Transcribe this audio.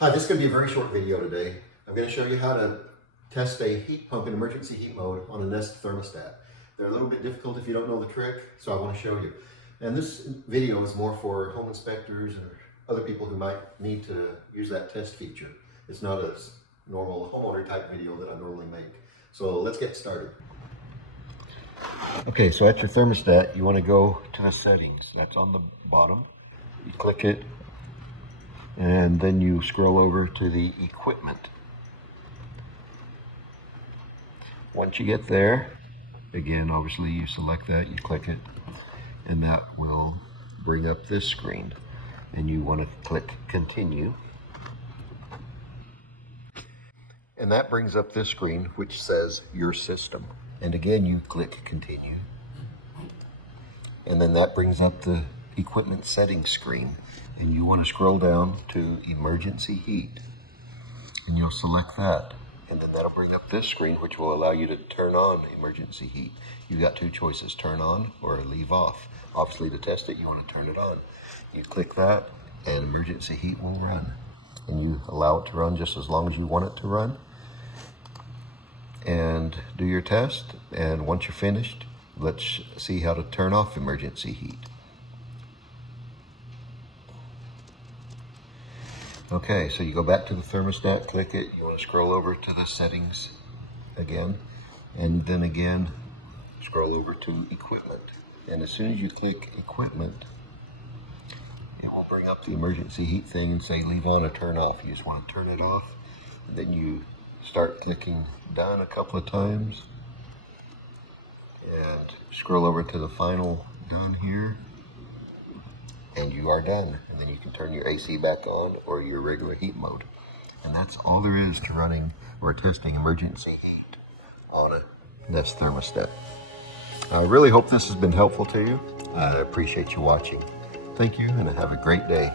Hi, this is going to be a very short video today. I'm going to show you how to test a heat pump in emergency heat mode on a NEST thermostat. They're a little bit difficult if you don't know the trick, so I want to show you. And this video is more for home inspectors or other people who might need to use that test feature. It's not a normal homeowner type video that I normally make. So let's get started. Okay, so at your thermostat, you want to go to the settings. That's on the bottom. You click it, and then you scroll over to the equipment. Once you get there, again, obviously you select that, you click it, and that will bring up this screen. And you want to click continue. And that brings up this screen which says your system. And again, you click continue. And then that brings up the equipment settings screen. And you want to scroll down to emergency heat. And you'll select that. And then that'll bring up this screen, which will allow you to turn on emergency heat. You've got two choices, turn on or leave off. Obviously, to test it, you want to turn it on. You click that, and emergency heat will run. And you allow it to run just as long as you want it to run. And do your test. And once you're finished, let's see how to turn off emergency heat. Okay, so you go back to the thermostat, click it, you want to scroll over to the settings again, and then again, scroll over to equipment. And as soon as you click equipment, it will bring up the emergency heat thing and say leave on or turn off. You just want to turn it off, and then you start clicking done a couple of times, and scroll over to the final done here. And you are done. And then you can turn your AC back on or your regular heat mode. And that's all there is to running or testing emergency heat on a NEST thermostat. I really hope this has been helpful to you. I appreciate you watching. Thank you, and have a great day.